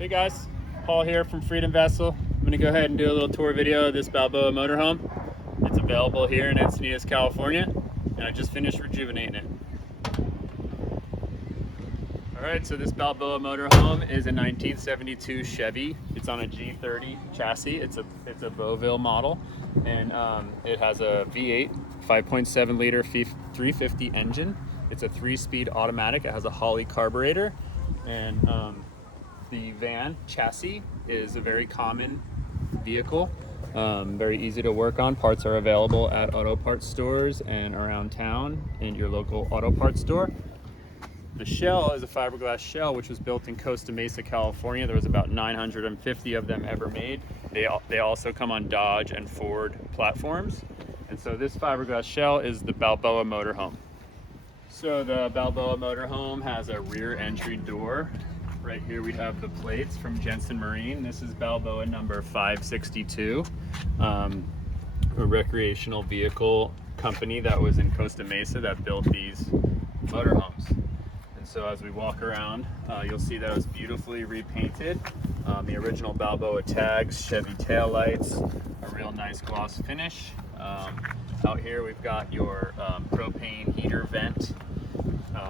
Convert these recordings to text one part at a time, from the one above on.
Hey guys, Paul here from Freedom Vessel. I'm going to go ahead and do a little tour video of this Balboa motorhome. It's available here in Encinitas, California, and I just finished rejuvenating it. Alright, so this Balboa motorhome is a 1972 Chevy. It's on a G30 chassis. It's a Beauville model, and it has a V8 5.7 liter 350 engine. It's a 3-speed automatic. It has a Holley carburetor, and the van chassis is a very common vehicle, very easy to work on. Parts are available at auto parts stores and around town in your local auto parts store. The shell is a fiberglass shell which was built in Costa Mesa, California. There was about 950 of them ever made. They also come on Dodge and Ford platforms. And so this fiberglass shell is the Balboa motorhome. So the Balboa motorhome has a rear entry door. Right here we have the plates from Jensen Marine. This is Balboa number 562, a recreational vehicle company that was in Costa Mesa that built these motorhomes. And so as we walk around, you'll see that it was beautifully repainted. The original Balboa tags, Chevy taillights, a real nice gloss finish. Out here we've got your propane heater vent.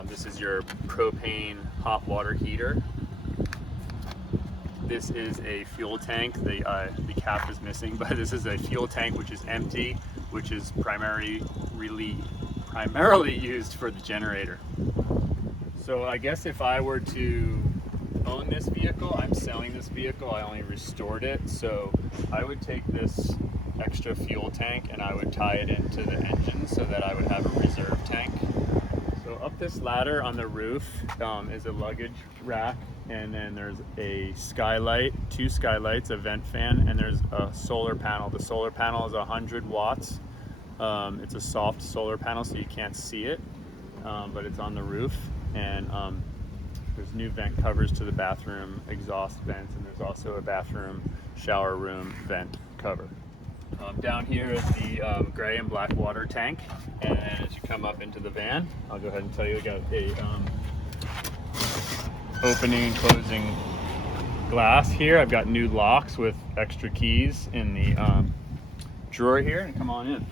This is your propane hot water heater. This is a fuel tank. The cap is missing, but this is a fuel tank which is empty, which is primarily used for the generator. So I guess if I were to own this vehicle, I'm selling this vehicle, I only restored it, so I would take this extra fuel tank and I would tie it into the engine so that I would have a reserve tank. So up this ladder on the roof is a luggage rack, and then there's a skylight, 2 skylights, a vent fan, and there's a solar panel. The solar panel is 100 watts. It's a soft solar panel, so you can't see it, but it's on the roof. And there's new vent covers to the bathroom exhaust vents, and there's also a bathroom shower room vent cover. Down here is the gray and black water tank, and then as you come up into the van, I'll go ahead and tell you, I got a opening and closing glass here. I've got new locks with extra keys in the drawer here, and come on in.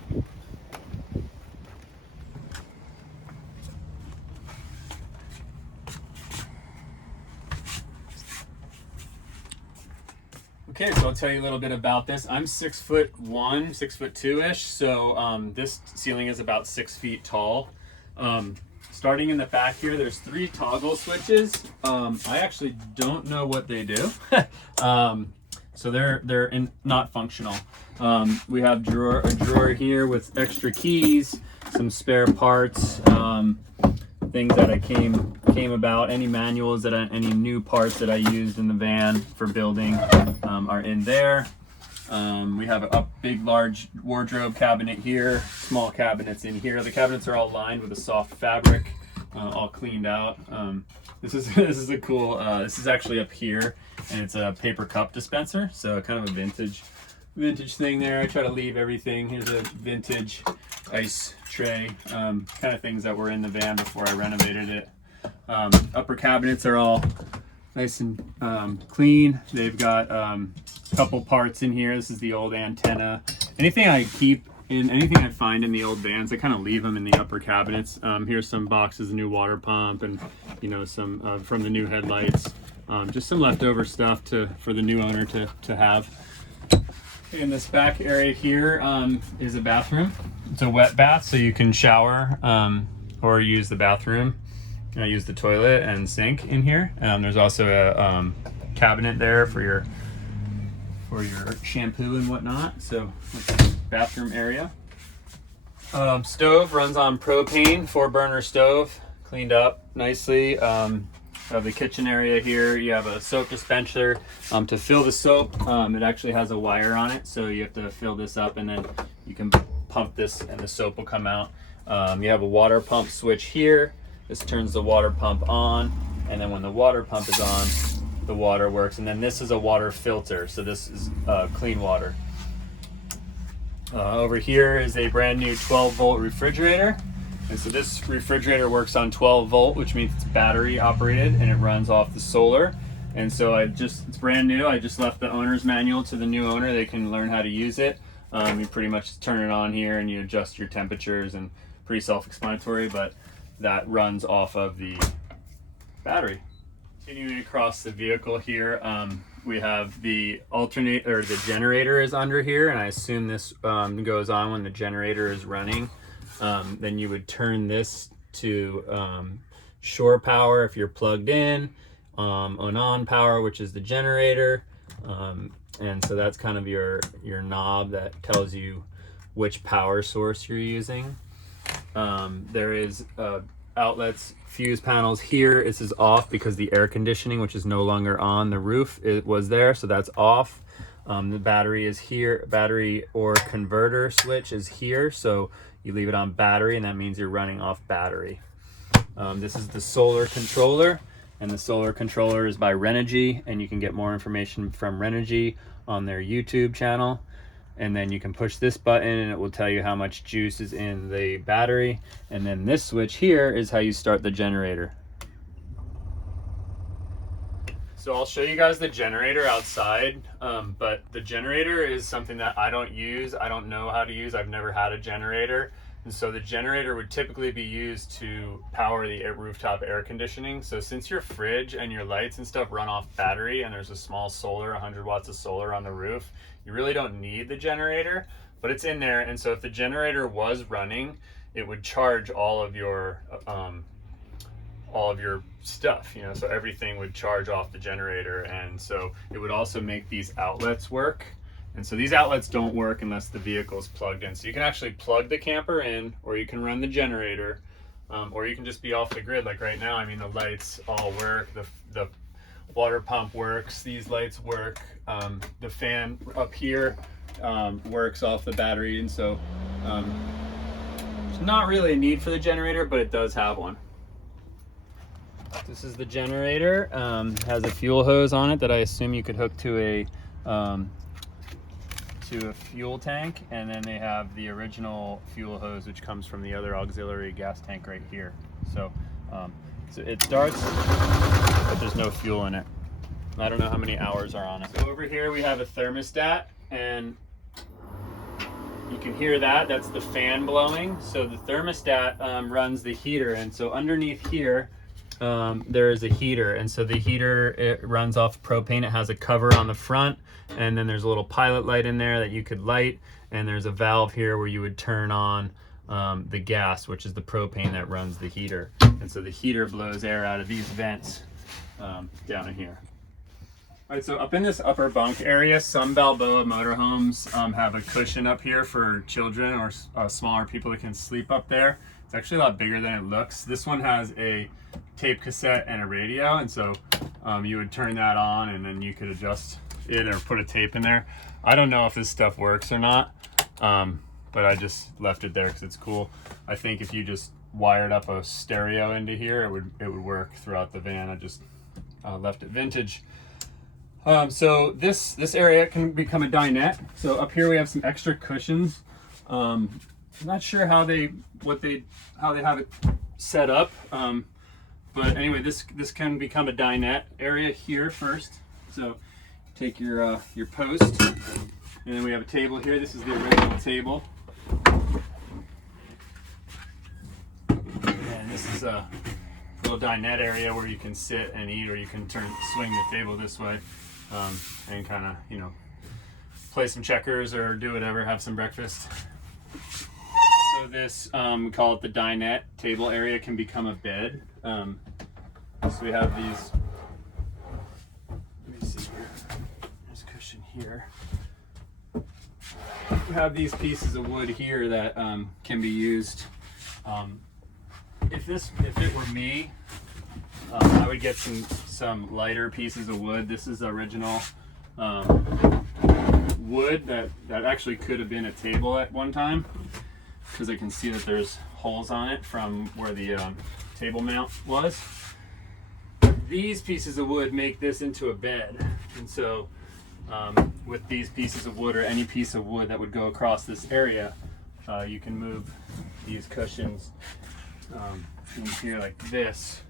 Okay, so I'll tell you a little bit about this. I'm 6'1", 6'2"-ish, so this ceiling is about 6 feet tall. Starting in the back here, there's 3 toggle switches. I actually don't know what they do, so they're not functional. We have a drawer here with extra keys, some spare parts, things that I came about, any manuals any new parts that I used in the van for building are in there. We have a big large wardrobe cabinet here, small cabinets in here. The cabinets are all lined with a soft fabric, all cleaned out. This is a cool, this is actually up here, and it's a paper cup dispenser, so kind of a vintage thing there. I try to leave everything. Here's a vintage ice tray, kind of things that were in the van before I renovated it. Upper cabinets are all nice and clean. They've got a couple parts in here. This is the old antenna. Anything I find in the old vans, I kind of leave them in the upper cabinets. Here's some boxes, a new water pump, and some from the new headlights. Just some leftover stuff for the new owner to have. In this back area here is a bathroom. It's a wet bath, so you can shower or use the bathroom. I use the toilet and sink in here. There's also a cabinet there for your shampoo and whatnot. So bathroom area. Stove runs on propane, 4-burner stove, cleaned up nicely. Have the kitchen area here. You have a soap dispenser. To fill the soap, it actually has a wire on it, so you have to fill this up and then you can pump this and the soap will come out. You have a water pump switch here. This turns the water pump on, and then when the water pump is on, the water works. And then this is a water filter, so this is clean water. Over here is a brand new 12-volt refrigerator. And so this refrigerator works on 12 volt, which means it's battery operated and it runs off the solar. And so it's brand new. I just left the owner's manual to the new owner. They can learn how to use it. You pretty much turn it on here and you adjust your temperatures, and pretty self-explanatory, but that runs off of the battery. Continuing across the vehicle here, we have the alternator, or the generator is under here, and I assume this goes on when the generator is running. Then you would turn this to shore power if you're plugged in, on power, which is the generator. And so that's kind of your knob that tells you which power source you're using. There is outlets, fuse panels here. This is off because the air conditioning, which is no longer on the roof, it was there, so that's off. The battery is here. Battery or converter switch is here, so you leave it on battery, and that means you're running off battery. This is the solar controller, and the solar controller is by Renogy, and you can get more information from Renogy on their YouTube channel. And then you can push this button and it will tell you how much juice is in the battery. And then this switch here is how you start the generator. So I'll show you guys the generator outside, but the generator is something that I don't use. I don't know how to use. I've never had a generator. And so the generator would typically be used to power the rooftop air conditioning. So since your fridge and your lights and stuff run off battery, and there's a small solar, 100 watts of solar on the roof, you really don't need the generator, but it's in there. And so if the generator was running, it would charge all of your stuff, you know, so everything would charge off the generator. And so it would also make these outlets work. And so these outlets don't work unless the vehicle is plugged in. So you can actually plug the camper in, or you can run the generator, or you can just be off the grid. Like right now, I mean, the lights all work, the water pump works, these lights work, the fan up here works off the battery. And so there's not really a need for the generator, but it does have one. This is the generator. Has a fuel hose on it that I assume you could hook to a fuel tank, and then they have the original fuel hose, which comes from the other auxiliary gas tank right here. So, so it starts, but there's no fuel in it. I don't know how many hours are on it. So over here we have a thermostat, and you can hear that. That's the fan blowing. So the thermostat runs the heater, and so underneath here there is a heater, and so the heater, it runs off propane. It has a cover on the front, and then there's a little pilot light in there that you could light, and there's a valve here where you would turn on the gas, which is the propane that runs the heater. And so the heater blows air out of these vents down in here. All right, so up in this upper bunk area, some Balboa motorhomes have a cushion up here for children or smaller people that can sleep up there. It's actually a lot bigger than it looks. This one has a tape cassette and a radio, and so you would turn that on, and then you could adjust it or put a tape in there. I don't know if this stuff works or not, but I just left it there because it's cool. I think if you just wired up a stereo into here, it would work throughout the van. I just left it vintage. So this area can become a dinette. So up here we have some extra cushions. I'm not sure how they have it set up, but anyway, this can become a dinette area here first. So take your post, and then we have a table here. This is the original table, and this is a little dinette area where you can sit and eat, or you can swing the table this way, and kind of, you know, play some checkers or do whatever, have some breakfast. So this, we call it the dinette table area, can become a bed. So we have these, let me see here, there's a cushion here. We have these pieces of wood here that can be used. If it were me, I would get some lighter pieces of wood. This is original wood that actually could have been a table at one time, because I can see that there's holes on it from where the table mount was. These pieces of wood make this into a bed, and so with these pieces of wood, or any piece of wood that would go across this area, you can move these cushions in here like this,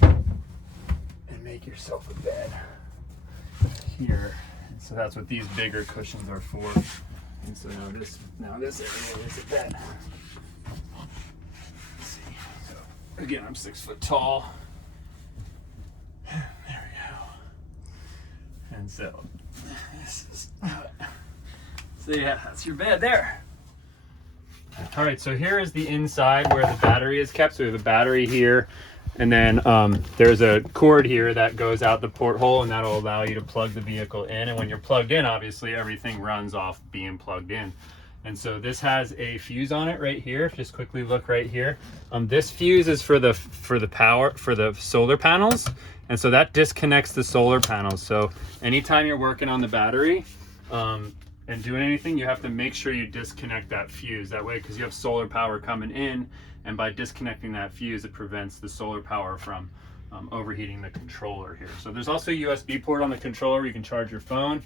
and and make yourself a bed here. And so that's what these bigger cushions are for. And so now this area is a bed. Let's see. So again, I'm 6 foot tall. There we go. And so this is so yeah, that's your bed there. All right, so here is the inside where the battery is kept. So we have a battery here, and then there's a cord here that goes out the porthole, and that'll allow you to plug the vehicle in. And when you're plugged in, obviously everything runs off being plugged in. And so this has a fuse on it right here. Just quickly look right here. This fuse is for the power for the solar panels, and so that disconnects the solar panels. So anytime you're working on the battery and doing anything, you have to make sure you disconnect that fuse. That way, because you have solar power coming in, and by disconnecting that fuse, it prevents the solar power from overheating the controller here. So there's also a USB port on the controller where you can charge your phone,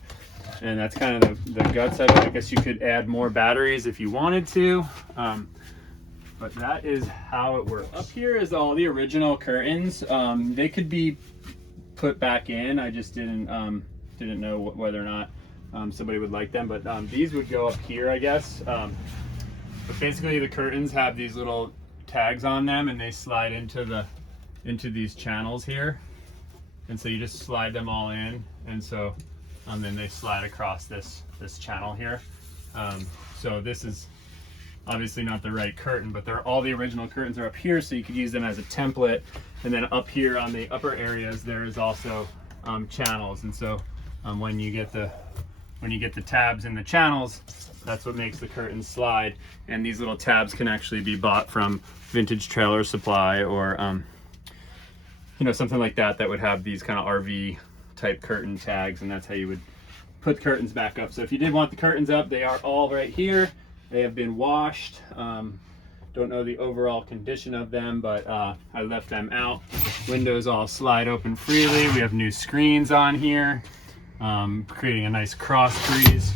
and that's kind of the guts of it. I guess you could add more batteries if you wanted to, but that is how it works. Up here is all the original curtains. They could be put back in. I just didn't know whether or not somebody would like them, but these would go up here, I guess. But basically the curtains have these little tags on them, and they slide into these channels here, and so you just slide them all in, and so then they slide across this channel here. So this is obviously not the right curtain, but all the original curtains are up here, so you could use them as a template. And then up here on the upper areas there is also channels, and so when you get the tabs in the channels, that's what makes the curtain slide. And these little tabs can actually be bought from Vintage Trailer Supply or something like that would have these kind of RV type curtain tags, and that's how you would put curtains back up. So if you did want the curtains up, they are all right here. They have been washed. Don't know the overall condition of them, but I left them out. Windows all slide open freely. We have new screens on here, creating a nice cross breeze.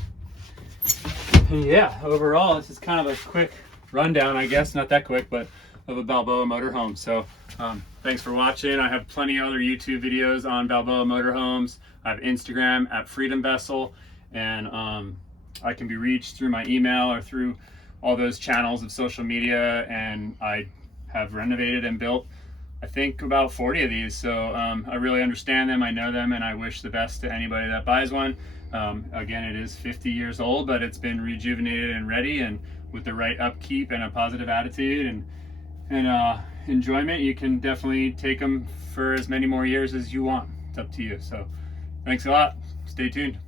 And yeah, overall, this is kind of a quick rundown, I guess, not that quick, but of a Balboa motorhome. So thanks for watching. I have plenty of other YouTube videos on Balboa motorhomes. I have Instagram at Freedom Vessel, and I can be reached through my email or through all those channels of social media. And I have renovated and built, I think, about 40 of these. So I really understand them, I know them, and I wish the best to anybody that buys one. Again, it is 50 years old, but it's been rejuvenated and ready, and with the right upkeep and a positive attitude and enjoyment, you can definitely take them for as many more years as you want. It's up to you. So thanks a lot. Stay tuned.